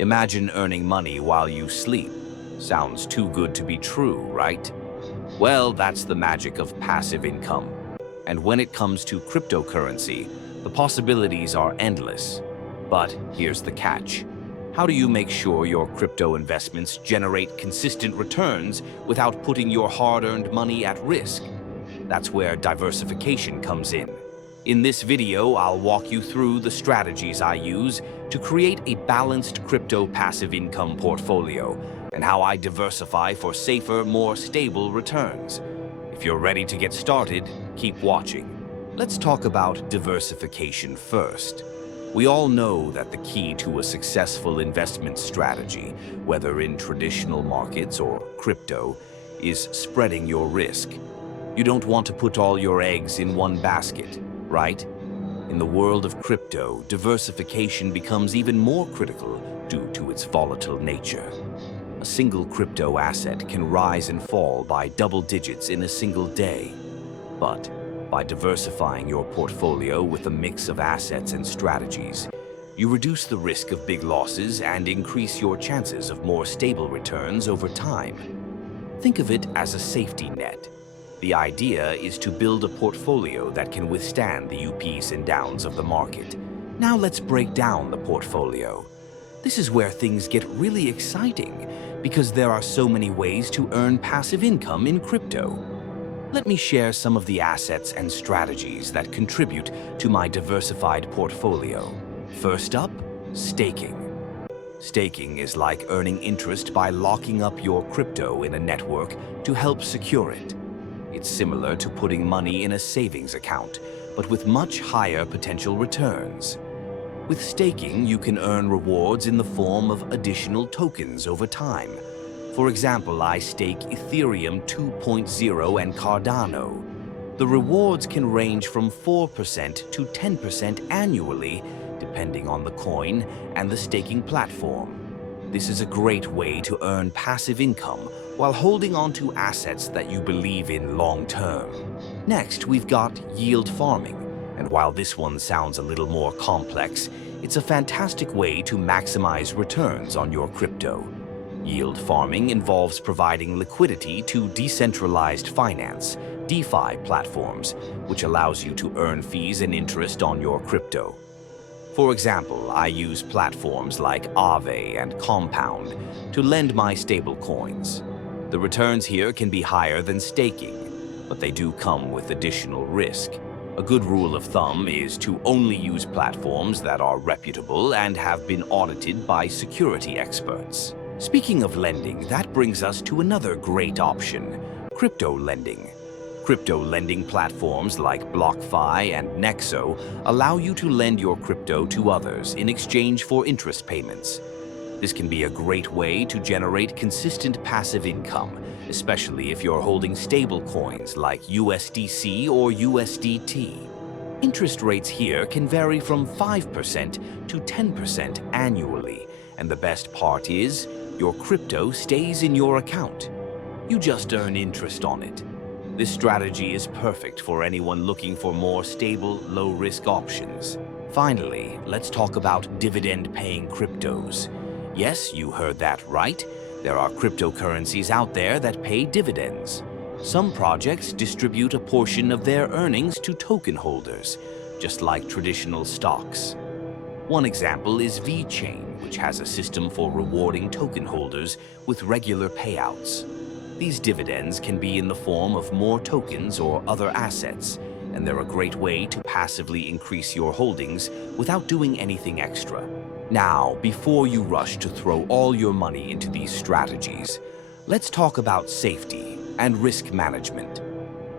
Imagine earning money while you sleep. Sounds too good to be true, right? Well, that's the magic of passive income. And when it comes to cryptocurrency, the possibilities are endless. But here's the catch. How do you make sure your crypto investments generate consistent returns without putting your hard-earned money at risk? That's where diversification comes in. In this video, I'll walk you through the strategies I use to create a balanced crypto passive income portfolio and how I diversify for safer, more stable returns. If you're ready to get started, keep watching. Let's talk about diversification first. We all know that the key to a successful investment strategy, whether in traditional markets or crypto, is spreading your risk. You don't want to put all your eggs in one basket, right? In the world of crypto, diversification becomes even more critical due to its volatile nature. A single crypto asset can rise and fall by double digits in a single day. But by diversifying your portfolio with a mix of assets and strategies, you reduce the risk of big losses and increase your chances of more stable returns over time. Think of it as a safety net. The idea is to build a portfolio that can withstand the ups and downs of the market. Now let's break down the portfolio. This is where things get really exciting because there are so many ways to earn passive income in crypto. Let me share some of the assets and strategies that contribute to my diversified portfolio. First up, staking. Staking is like earning interest by locking up your crypto in a network to help secure it. It's similar to putting money in a savings account, but with much higher potential returns. With staking, you can earn rewards in the form of additional tokens over time. For example, I stake Ethereum 2.0 and Cardano. The rewards can range from 4% to 10% annually, depending on the coin and the staking platform. This is a great way to earn passive income while holding on to assets that you believe in long term. Next, we've got yield farming. And while this one sounds a little more complex, it's a fantastic way to maximize returns on your crypto. Yield farming involves providing liquidity to decentralized finance, DeFi platforms, which allows you to earn fees and interest on your crypto. For example, I use platforms like Aave and Compound to lend my stable coins. The returns here can be higher than staking, but they do come with additional risk. A good rule of thumb is to only use platforms that are reputable and have been audited by security experts. Speaking of lending, that brings us to another great option, crypto lending. Crypto lending platforms like BlockFi and Nexo allow you to lend your crypto to others in exchange for interest payments. This can be a great way to generate consistent passive income, especially if you're holding stable coins like USDC or USDT. Interest rates here can vary from 5% to 10% annually, and the best part is, your crypto stays in your account. You just earn interest on it. This strategy is perfect for anyone looking for more stable, low-risk options. Finally, let's talk about dividend-paying cryptos. Yes, you heard that right. There are cryptocurrencies out there that pay dividends. Some projects distribute a portion of their earnings to token holders, just like traditional stocks. One example is VeChain, which has a system for rewarding token holders with regular payouts. These dividends can be in the form of more tokens or other assets, and they're a great way to passively increase your holdings without doing anything extra. Now, before you rush to throw all your money into these strategies, let's talk about safety and risk management.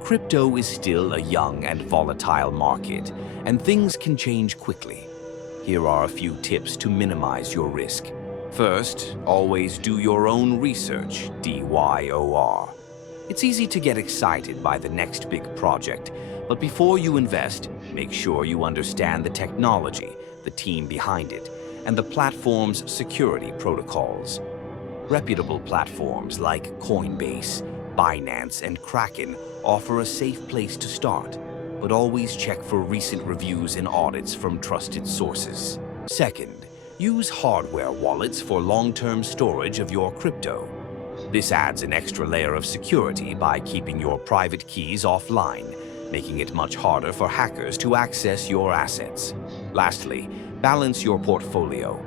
Crypto is still a young and volatile market, and things can change quickly. Here are a few tips to minimize your risk. First, always do your own research, DYOR. It's easy to get excited by the next big project, but before you invest, make sure you understand the technology, the team behind it, and the platform's security protocols. Reputable platforms like Coinbase, Binance, and Kraken offer a safe place to start, but always check for recent reviews and audits from trusted sources. Second, Use hardware wallets for long-term storage of your crypto. This adds an extra layer of security by keeping your private keys offline, making it much harder for hackers to access your assets. Lastly, balance your portfolio.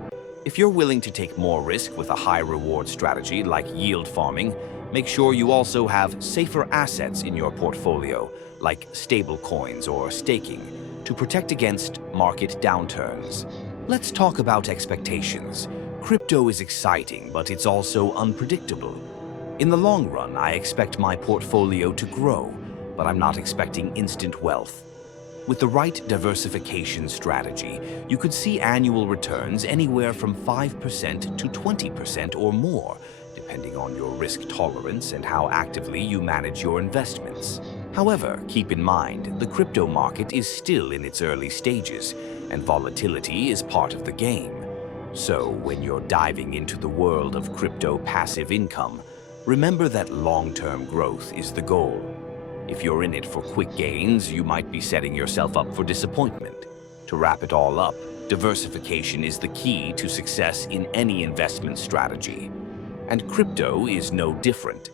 If you're willing to take more risk with a high-reward strategy like yield farming, make sure you also have safer assets in your portfolio, like stablecoins or staking, to protect against market downturns. Let's talk about expectations. Crypto is exciting, but it's also unpredictable. In the long run, I expect my portfolio to grow, but I'm not expecting instant wealth. With the right diversification strategy, you could see annual returns anywhere from 5% to 20% or more, depending on your risk tolerance and how actively you manage your investments. However, keep in mind, the crypto market is still in its early stages, and volatility is part of the game. So, when you're diving into the world of crypto passive income, remember that long-term growth is the goal. If you're in it for quick gains, you might be setting yourself up for disappointment. To wrap it all up, diversification is the key to success in any investment strategy. And crypto is no different.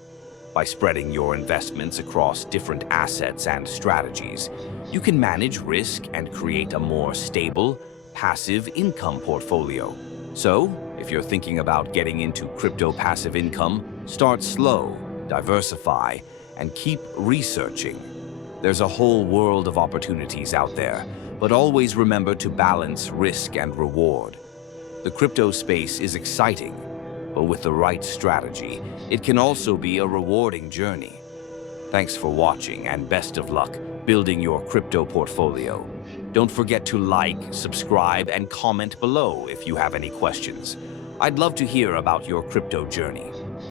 By spreading your investments across different assets and strategies, you can manage risk and create a more stable, passive income portfolio. So, if you're thinking about getting into crypto passive income, start slow, diversify, and keep researching. There's a whole world of opportunities out there, but always remember to balance risk and reward. The crypto space is exciting, but with the right strategy, it can also be a rewarding journey. Thanks for watching and best of luck building your crypto portfolio. Don't forget to like, subscribe, and comment below if you have any questions. I'd love to hear about your crypto journey.